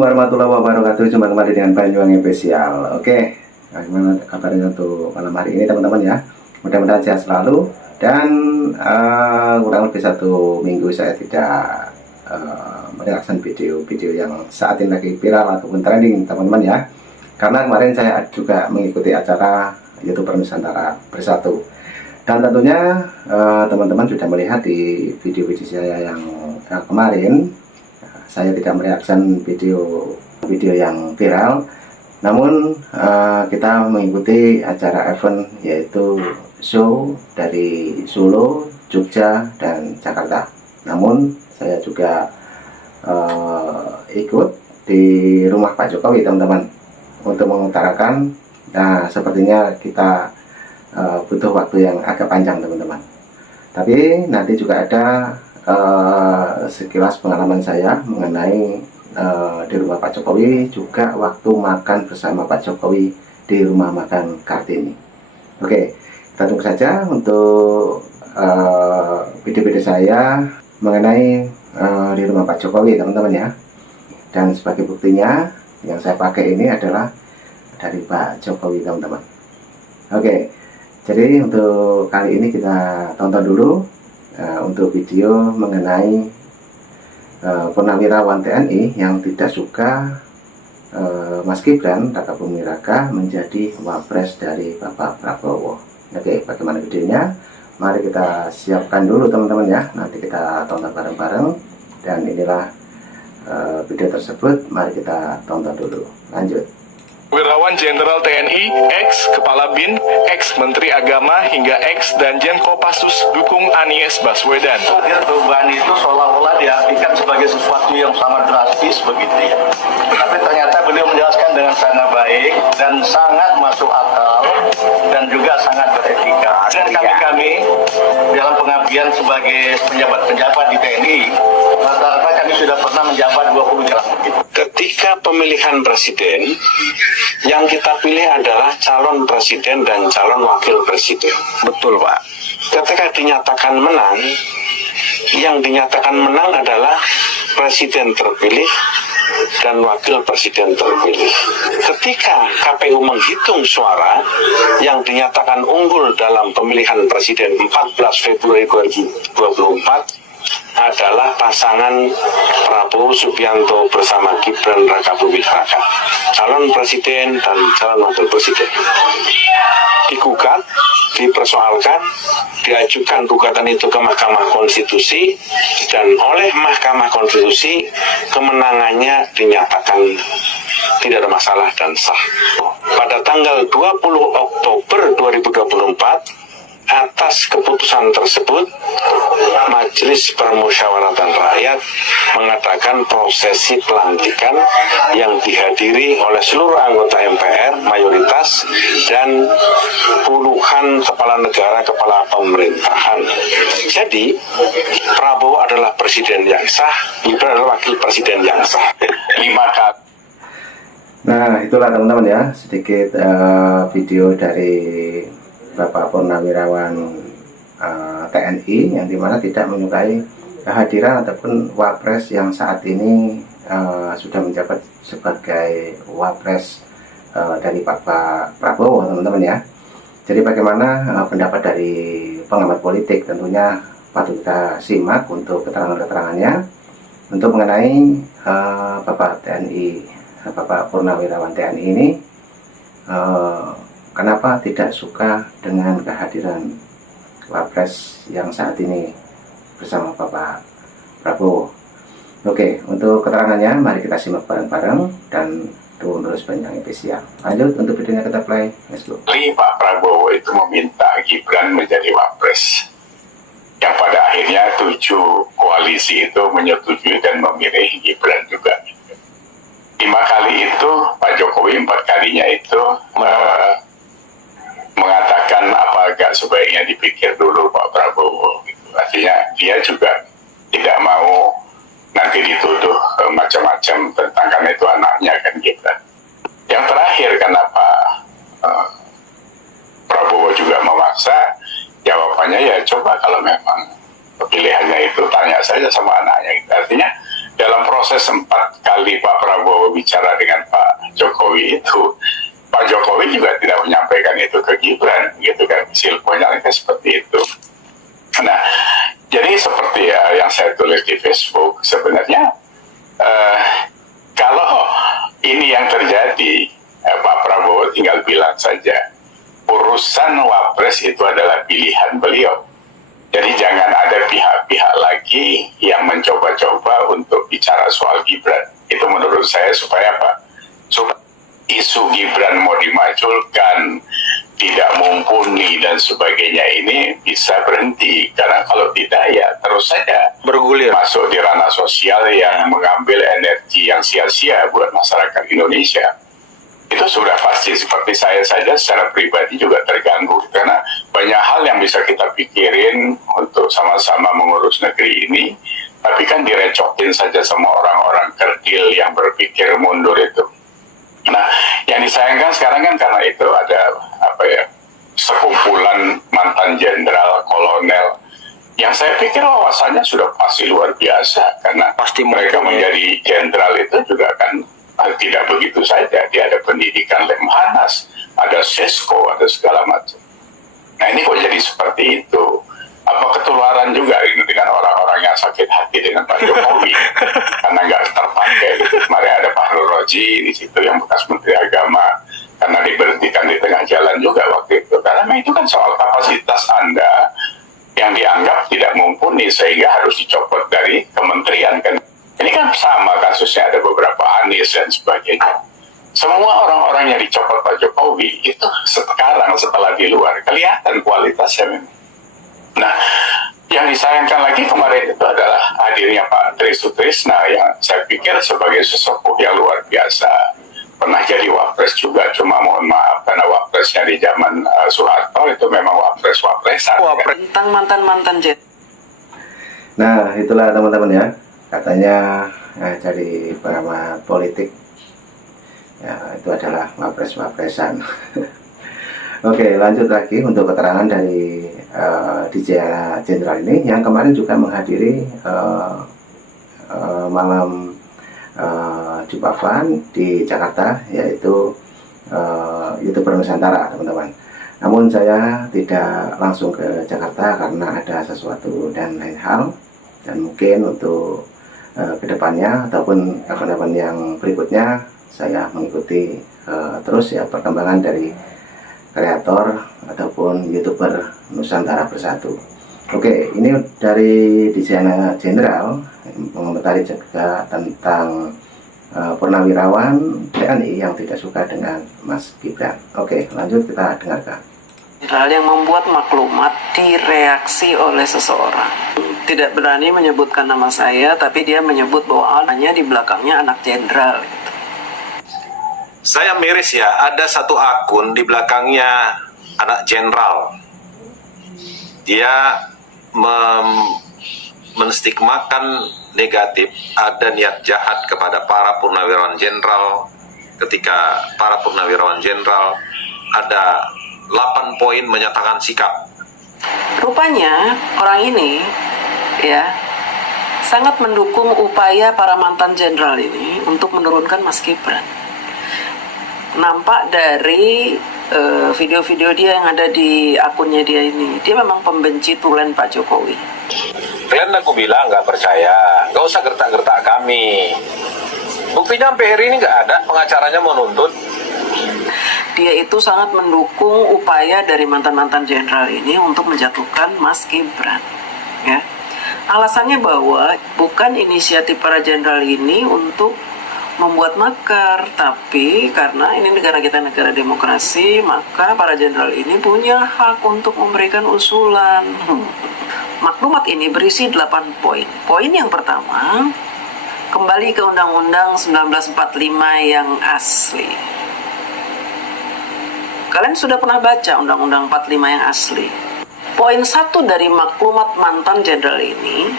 Assalamualaikum warahmatullahi wabarakatuh. Jumpa kembali dengan Banyuwangi Spesial. Oke, nah, gimana kabarnya untuk malam hari ini teman-teman ya? Mudah-mudahan sehat selalu. Dan kurang lebih 1 minggu saya tidak mereaksi video-video yang saat ini lagi viral ataupun trending teman-teman ya. Karena kemarin saya juga mengikuti acara YouTuber Nusantara Bersatu. Dan tentunya teman-teman sudah melihat di video-video saya yang kemarin. Saya tidak mereaksi video yang viral, namun kita mengikuti acara event yaitu show dari Solo, Jogja, dan Jakarta. Namun saya juga ikut di rumah Pak Jokowi teman-teman untuk mengutarakan. Nah, sepertinya kita butuh waktu yang agak panjang teman-teman. Tapi nanti juga ada sekilas pengalaman saya mengenai di rumah Pak Jokowi, juga waktu makan bersama Pak Jokowi di rumah makan Kartini. Oke, kita tunggu saja untuk video-video saya mengenai di rumah Pak Jokowi teman-teman ya. Dan sebagai buktinya yang saya pakai ini adalah dari Pak Jokowi teman-teman. Oke, jadi untuk kali ini kita tonton dulu untuk video mengenai Purnawirawan TNI yang tidak suka Mas Gibran Rakabuming Raka menjadi wapres dari Bapak Prabowo. Oke, bagaimana videonya? Mari kita siapkan dulu teman-teman ya. Nanti kita tonton bareng-bareng. Dan inilah video tersebut. Mari kita tonton dulu. Lanjut. Wirawan Jenderal TNI, ex-Kepala BIN, ex-Menteri Agama, hingga ex-Danjen Kopassus dukung Anies Baswedan. Perubahan itu seolah-olah diartikan sebagai sesuatu yang sangat drastis begitu ya. Tapi ternyata beliau menjelaskan dengan sangat baik dan sangat masuk akal dan juga sangat beretika. Dan kami dalam pengabdian sebagai penjabat-penjabat di TNI, rata-rata kami sudah pernah menjabat 20 jalan begitu. Ketika pemilihan presiden, yang kita pilih adalah calon presiden dan calon wakil presiden. Betul, Pak. Ketika dinyatakan menang, yang dinyatakan menang adalah presiden terpilih dan wakil presiden terpilih. Ketika KPU menghitung suara yang dinyatakan unggul dalam pemilihan presiden 14 Februari 2024 adalah pasangan Prabowo Subianto bersama Gibran Rakabuming Raka, calon presiden dan calon wakil presiden. Digugat, dipersoalkan, diajukan gugatan itu ke Mahkamah Konstitusi, dan oleh Mahkamah Konstitusi kemenangannya dinyatakan tidak ada masalah dan sah. Pada tanggal 20 Oktober 2024, atas keputusan tersebut, Majelis Permusyawaratan Rakyat mengadakan prosesi pelantikan yang dihadiri oleh seluruh anggota MPR mayoritas dan puluhan kepala negara, kepala pemerintahan. Jadi Prabowo adalah presiden yang sah, Gibran adalah wakil presiden yang sah. 5 kali. Nah, itulah teman-teman ya, sedikit video dari Bapak Purnawirawan TNI yang dimana tidak menyukai kehadiran ataupun wapres yang saat ini sudah menjabat sebagai wapres dari Bapak Prabowo teman-teman ya. Jadi bagaimana pendapat dari pengamat politik, tentunya patut kita simak untuk keterangan-keterangannya untuk mengenai Bapak TNI, Bapak Purnawirawan TNI ini. Kenapa tidak suka dengan kehadiran wapres yang saat ini bersama Bapak Prabowo? Oke, untuk keterangannya mari kita simak bareng-bareng dan turun terus Banyuwangi Spesial. Lanjut untuk videonya kita play. Let's go. Pak Prabowo itu meminta Gibran menjadi wapres, yang pada akhirnya 7 koalisi itu menyetujui dan memilih Gibran juga. 5 kali itu Pak Jokowi 4 kalinya itu mengatakan apa agak sebaiknya dipikir dulu Pak Prabowo. Artinya dia juga tidak mau nanti dituduh macam-macam tentang, karena itu anaknya kan Gibran. Yang terakhir, kenapa Prabowo juga memaksa? Jawabannya ya coba kalau memang pilihannya itu tanya saja sama anaknya. Artinya dalam dalam proses 4 kali Pak Prabowo bicara dengan Pak Jokowi itu, Pak Jokowi juga tidak menyampaikan itu ke Gibran, gitu kan, silponya kan seperti itu. Nah, jadi seperti yang saya tulis di Facebook, sebenarnya kalau ini yang terjadi, Pak Prabowo tinggal bilang saja, urusan Wapres itu adalah pilihan beliau. Jadi jangan ada pihak-pihak lagi yang mencoba-coba untuk bicara soal Gibran. Itu menurut saya supaya apa? Supaya isu Gibran mau dimajukan, tidak mumpuni dan sebagainya ini bisa berhenti. Karena kalau tidak ya terus saja Bergulir. masuk di ranah sosial yang mengambil energi yang sia-sia buat masyarakat Indonesia. Itu sudah pasti. Seperti saya saja secara pribadi juga terganggu karena banyak hal yang bisa kita pikirin untuk sama-sama mengurus negeri ini, tapi kan direcokin saja sama orang-orang kerdil yang berpikir mundur itu. Nah, yang disayangkan sekarang kan karena itu ada sekumpulan mantan jenderal, kolonel yang saya pikir wawasannya sudah pasti luar biasa karena Pasti mereka mumpuni. menjadi jenderal itu juga kan tidak begitu saja. Dia ada pendidikan Lemhanas, ada Sesko, ada segala macam. Nah ini kok jadi seperti itu? Apa ketularan juga ini dengan orang-orang yang sakit hati dengan Pak Jokowi karena nggak terpakai? Kemarin ada Pak Roji di situ yang bekas Menteri Agama karena diberhentikan di tengah jalan juga waktu itu. Karena itu kan soal kapasitas Anda yang dianggap tidak mumpuni sehingga harus dicopot dari kementerian kan. Ini kan sama kasusnya, ada beberapa Anies dan sebagainya. Semua orang-orang yang dicopot Pak Jokowi itu sekarang setelah di luar kelihatan kualitasnya memang. Nah, yang disayangkan lagi kemarin itu adalah hadirnya Pak Tri Sutrisna yang saya pikir sebagai sesepuh yang luar biasa. Pernah jadi wapres juga, cuma mohon maaf karena wapresnya di zaman Soeharto itu memang wapres-wapresan. Tentang mantan-mantan jet. Nah, itulah teman-teman ya. Katanya dari pengamat politik ya itu adalah wapres-wapresan. Oke, lanjut lagi untuk keterangan dari DJ Jenderal ini yang kemarin juga menghadiri malam Jumpa Fun di Jakarta, yaitu YouTuber Nusantara, teman-teman. Namun saya tidak langsung ke Jakarta karena ada sesuatu dan lain hal, dan mungkin untuk kedepannya ataupun event-event yang berikutnya saya mengikuti terus ya perkembangan dari kreator ataupun YouTuber Nusantara Bersatu. Oke, ini dari Desainer Jenderal mengomentari juga tentang purnawirawan TNI yang tidak suka dengan Mas Gibran. Oke, lanjut kita dengarkan. Hal yang membuat maklumat direaksi oleh seseorang. Tidak berani menyebutkan nama saya, tapi dia menyebut bahwa hanya di belakangnya anak jenderal. Saya miris ya, ada satu akun di belakangnya anak jenderal. Dia menstigmakan negatif, ada niat jahat kepada para purnawirawan jenderal. Ketika para purnawirawan jenderal ada 8 poin menyatakan sikap. Rupanya orang ini ya sangat mendukung upaya para mantan jenderal ini untuk menurunkan Mas Gibran. Nampak dari video-video dia yang ada di akunnya dia ini, dia memang pembenci tulen Pak Jokowi. Kalian aku bilang nggak percaya, nggak usah gertak-gertak kami. Buktinya sampai hari ini nggak ada pengacaranya mau nuntut. Dia itu sangat mendukung upaya dari mantan-mantan jenderal ini untuk menjatuhkan Mas Gibran. Ya. Alasannya bahwa bukan inisiatif para jenderal ini untuk membuat makar, tapi karena ini negara kita negara demokrasi, maka para jenderal ini punya hak untuk memberikan usulan. Maklumat ini berisi 8 poin. Poin yang pertama, kembali ke Undang-Undang 1945 yang asli. Kalian sudah pernah baca Undang-Undang 45 yang asli. Poin 1 dari maklumat mantan jenderal ini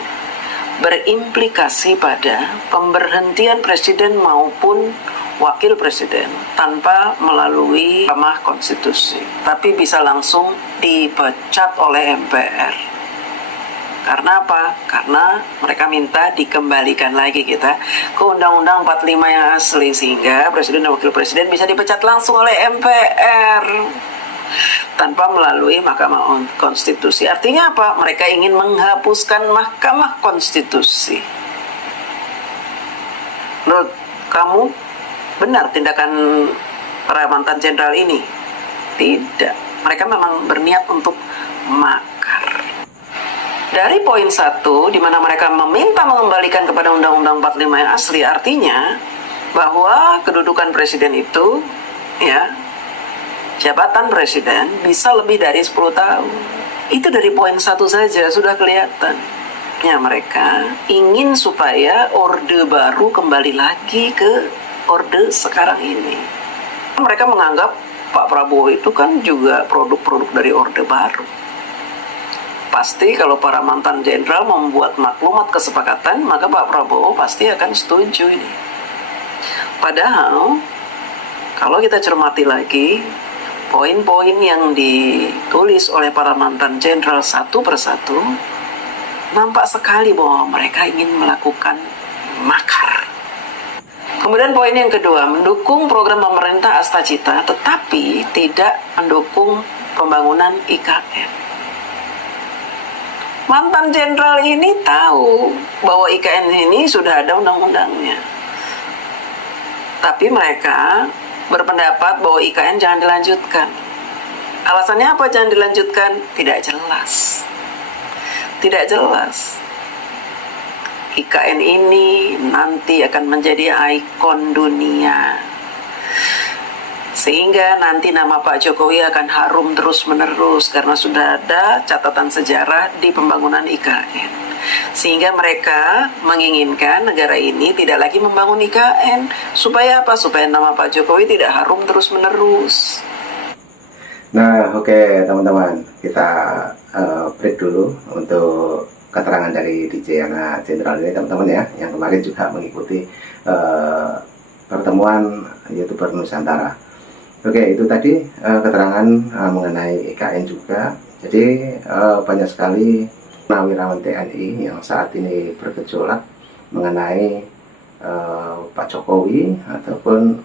berimplikasi pada pemberhentian presiden maupun wakil presiden tanpa melalui Mahkamah Konstitusi, tapi bisa langsung dipecat oleh MPR. Karena apa? Karena mereka minta dikembalikan lagi kita ke Undang-Undang 45 yang asli, sehingga Presiden dan Wakil Presiden bisa dipecat langsung oleh MPR tanpa melalui Mahkamah Konstitusi. Artinya apa? Mereka ingin menghapuskan Mahkamah Konstitusi. Menurut kamu benar tindakan para mantan jenderal ini? Tidak. Mereka memang berniat untuk makar. Dari poin 1, di mana mereka meminta mengembalikan kepada Undang-Undang 45 yang asli, artinya bahwa kedudukan presiden itu, ya, jabatan presiden bisa lebih dari 10 tahun. Itu dari poin 1 saja sudah kelihatan. Ya, mereka ingin supaya orde baru kembali lagi ke orde sekarang ini. Mereka menganggap Pak Prabowo itu kan juga produk-produk dari orde baru. Pasti kalau para mantan jenderal membuat maklumat kesepakatan, maka Pak Prabowo pasti akan setuju ini. Padahal, kalau kita cermati lagi, poin-poin yang ditulis oleh para mantan jenderal satu persatu, nampak sekali bahwa mereka ingin melakukan makar. Kemudian poin yang kedua, mendukung program pemerintah Astacita, tetapi tidak mendukung pembangunan IKN. Mantan jenderal ini tahu bahwa IKN ini sudah ada undang-undangnya. Tapi mereka berpendapat bahwa IKN jangan dilanjutkan. Alasannya apa jangan dilanjutkan? Tidak jelas. Tidak jelas. IKN ini nanti akan menjadi ikon dunia. Sehingga nanti nama Pak Jokowi akan harum terus-menerus karena sudah ada catatan sejarah di pembangunan IKN. Sehingga mereka menginginkan negara ini tidak lagi membangun IKN. Supaya apa? Supaya nama Pak Jokowi tidak harum terus-menerus. Nah, oke teman-teman, kita break dulu untuk keterangan dari DJ Yana Jenderal ini teman-teman ya, yang kemarin juga mengikuti pertemuan YouTuber Nusantara. Oke, itu tadi keterangan mengenai IKN juga. Jadi banyak sekali purnawirawan TNI yang saat ini bergejolak mengenai Pak Jokowi ataupun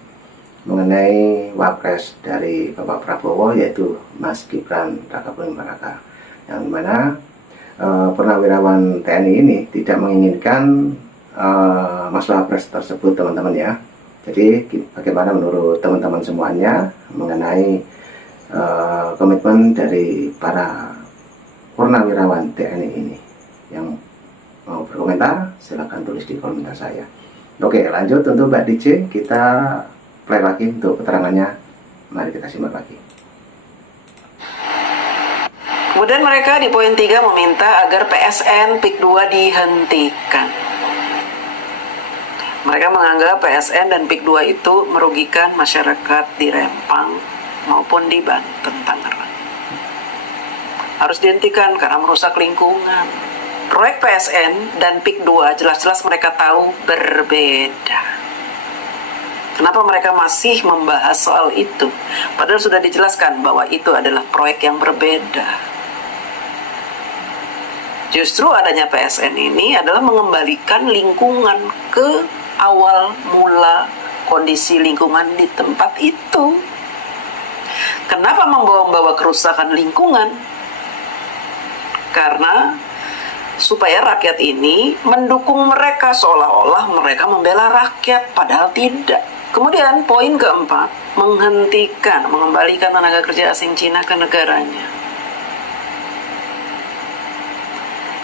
mengenai wapres dari Bapak Prabowo, yaitu Mas Gibran Rakabuming-Raka, yang dimana purnawirawan TNI ini tidak menginginkan Mas Wapres tersebut teman-teman ya. Jadi bagaimana menurut teman-teman semuanya mengenai komitmen dari para purnawirawan TNI ini? Yang mau berkomentar silahkan tulis di komentar saya. Oke, lanjut untuk Mbak DJ, kita play lagi untuk keterangannya. Mari kita simak lagi. Kemudian mereka di poin 3 meminta agar PSN PIK 2 dihentikan. Mereka menganggap PSN dan PIK 2 itu merugikan masyarakat di Rempang maupun di Banten, Tangerang. Harus dihentikan karena merusak lingkungan. Proyek PSN dan PIK 2 jelas-jelas mereka tahu berbeda. Kenapa mereka masih membahas soal itu? Padahal sudah dijelaskan bahwa itu adalah proyek yang berbeda. Justru adanya PSN ini adalah mengembalikan lingkungan ke awal mula kondisi lingkungan di tempat itu. Kenapa membawa kerusakan lingkungan? Karena supaya rakyat ini mendukung mereka seolah-olah mereka membela rakyat, padahal tidak. Kemudian poin keempat, mengembalikan tenaga kerja asing Cina ke negaranya.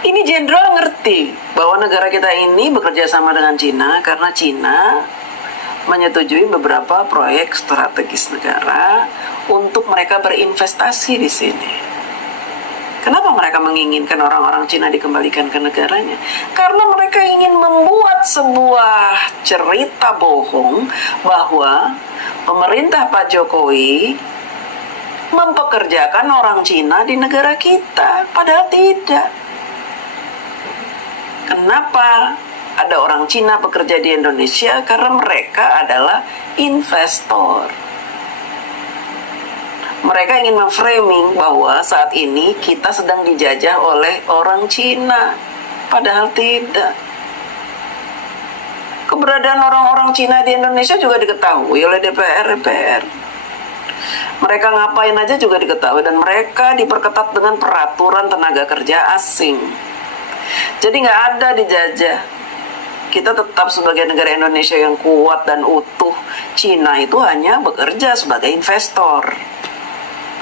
Ini jenderal ngerti bahwa negara kita ini bekerja sama dengan Cina karena Cina menyetujui beberapa proyek strategis negara untuk mereka berinvestasi di sini. Kenapa mereka menginginkan orang-orang Cina dikembalikan ke negaranya? Karena mereka ingin membuat sebuah cerita bohong bahwa pemerintah Pak Jokowi mempekerjakan orang Cina di negara kita, padahal tidak. Kenapa ada orang Cina bekerja di Indonesia? Karena mereka adalah investor. Mereka ingin memframing bahwa saat ini kita sedang dijajah oleh orang Cina, padahal tidak. Keberadaan orang-orang Cina di Indonesia juga diketahui oleh DPR. Mereka ngapain aja juga diketahui, dan mereka diperketat dengan peraturan tenaga kerja asing. Jadi nggak ada dijajah. Kita tetap sebagai negara Indonesia yang kuat dan utuh. Cina itu hanya bekerja sebagai investor.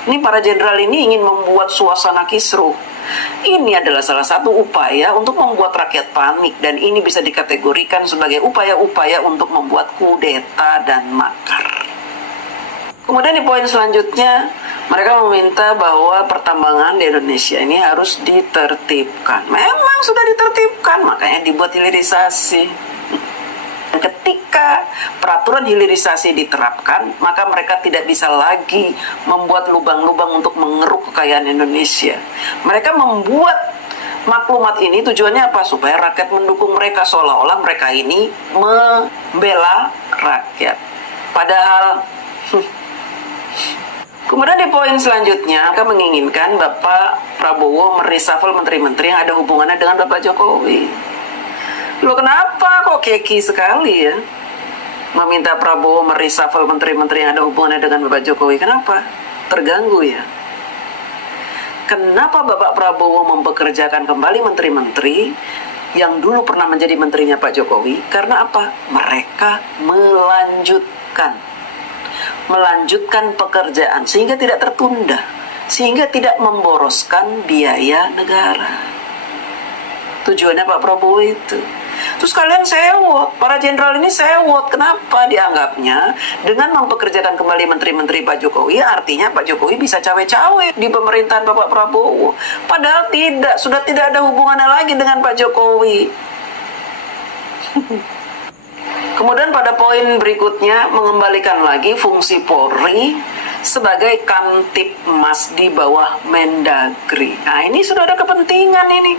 Ini para jenderal ini ingin membuat suasana kisruh. Ini adalah salah satu upaya untuk membuat rakyat panik, dan ini bisa dikategorikan sebagai upaya-upaya untuk membuat kudeta dan makar. Kemudian di poin selanjutnya, mereka meminta bahwa pertambangan di Indonesia ini harus ditertibkan. Memang sudah ditertibkan, makanya dibuat hilirisasi. Ketika peraturan hilirisasi diterapkan, maka mereka tidak bisa lagi membuat lubang-lubang untuk mengeruk kekayaan Indonesia. Mereka membuat maklumat ini tujuannya apa? Supaya rakyat mendukung mereka, seolah-olah mereka ini membela rakyat. Padahal kemudian di poin selanjutnya, mereka menginginkan Bapak Prabowo mereshuffle menteri-menteri yang ada hubungannya dengan Bapak Jokowi. Loh, kenapa kok keki sekali ya meminta Prabowo mereshuffle menteri-menteri yang ada hubungannya dengan Bapak Jokowi? Kenapa? Terganggu ya? Kenapa Bapak Prabowo mempekerjakan kembali menteri-menteri yang dulu pernah menjadi menterinya Pak Jokowi? Karena apa? Mereka melanjutkan pekerjaan sehingga tidak tertunda, sehingga tidak memboroskan biaya negara. Tujuannya Pak Prabowo itu. Terus kalian sewot, para jenderal ini sewot. Kenapa? Dianggapnya dengan mempekerjakan kembali menteri-menteri Pak Jokowi, artinya Pak Jokowi bisa cawe-cawe di pemerintahan Bapak Prabowo. Padahal tidak, sudah tidak ada hubungannya lagi dengan Pak Jokowi. Kemudian pada poin berikutnya, mengembalikan lagi fungsi Polri sebagai Kamtibmas di bawah Mendagri. Nah, ini sudah ada kepentingan ini.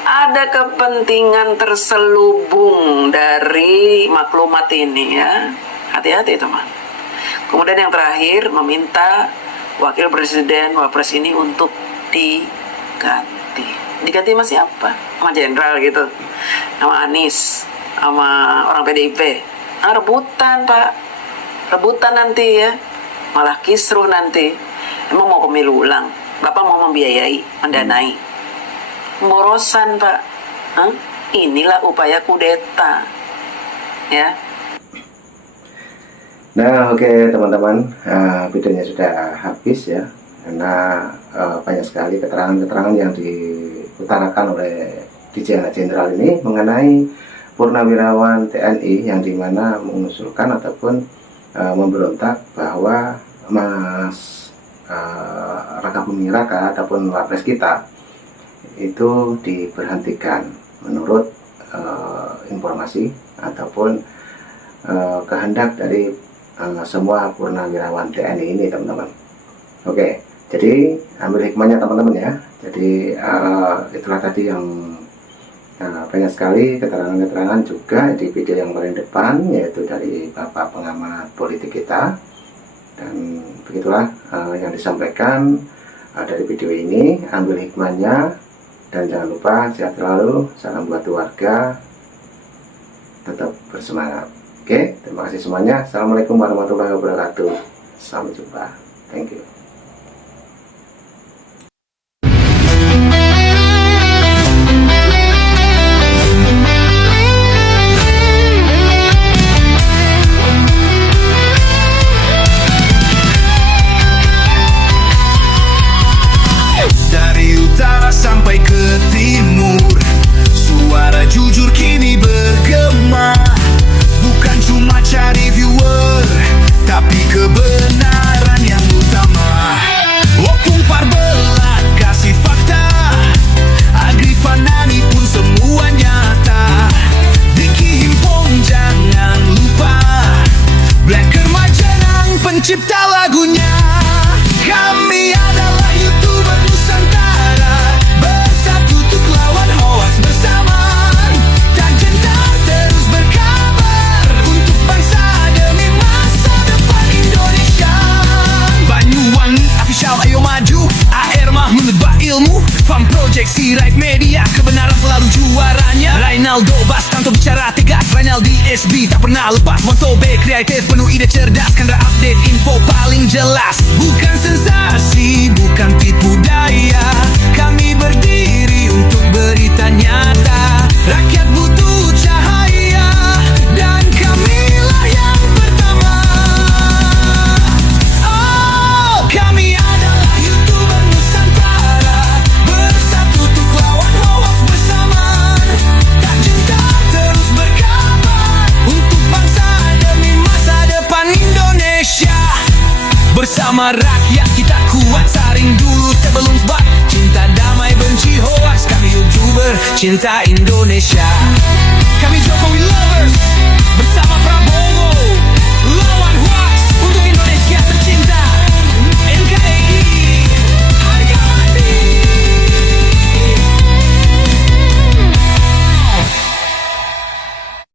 Ada kepentingan terselubung dari maklumat ini ya. Hati-hati teman. Kemudian yang terakhir, meminta Wakil Presiden, Wapres ini untuk diganti. Diganti sama siapa? Sama jenderal gitu. Sama Anies, sama orang PDIP. Nah, rebutan Pak. Rebutan nanti ya. Malah kisruh nanti. Emang mau pemilu ulang? Bapak mau membiayai, mendanai. Pemborosan Pak. Inilah upaya kudeta ya. Nah, oke teman-teman, videonya sudah habis ya, karena banyak sekali keterangan-keterangan yang diutarakan oleh DJ Jenderal ini mengenai purnawirawan TNI yang dimana mengusulkan ataupun memberontak bahwa Mas Raka Buming Raka ataupun Wapres kita itu diberhentikan menurut informasi ataupun kehendak dari semua purnawirawan TNI ini teman-teman. Oke, jadi ambil hikmahnya teman-teman ya. Jadi itulah tadi yang banyak sekali keterangan-keterangan juga di video yang paling depan, yaitu dari Bapak pengamat politik kita. Dan begitulah yang disampaikan dari video ini. Ambil hikmahnya. Dan jangan lupa sehat selalu, salam buat keluarga, tetap bersemangat. Oke, terima kasih semuanya. Assalamualaikum warahmatullahi wabarakatuh. Sampai jumpa. Thank you. Sampai ke timur, suara jujur kini bergema. Bukan cuma cari viewer, tapi kebenaran yang utama. Opung Parbelat kasih fakta, Agri Fanani pun semua nyata. Vicky Himpong jangan lupa, Blacker Majenang pencipta lagunya. Kami adalah YouTuber Nusantara, bersatu untuk lawan hoax bersama. Dan Jenderal terus berkabar untuk bangsa demi masa depan Indonesia. Banyuwangi Seksi right media, kebenaran selalu juaranya. Ronaldo Bastanto bicara tegas, Ronaldi SB tak pernah lepas. Moto B kreatif penuh ide cerdas, Kandra update info paling jelas. Bukan sensasi, bukan tipu daya, kami berdiri untuk berita nyata. Rakyat butuh cahaya, dan kamilah yang pertama. Oh, kami adalah YouTuber Nusantara, bersatu untuk lawan hoax bersamaan. Tak gentar terus berkabar untuk bangsa demi masa depan Indonesia. Bersama rakyat kita kuat, saring dulu sebelum sebar. Cinta damai benci hoax, kami YouTuber cinta Indonesia. Kami Jokowi lovers, bersama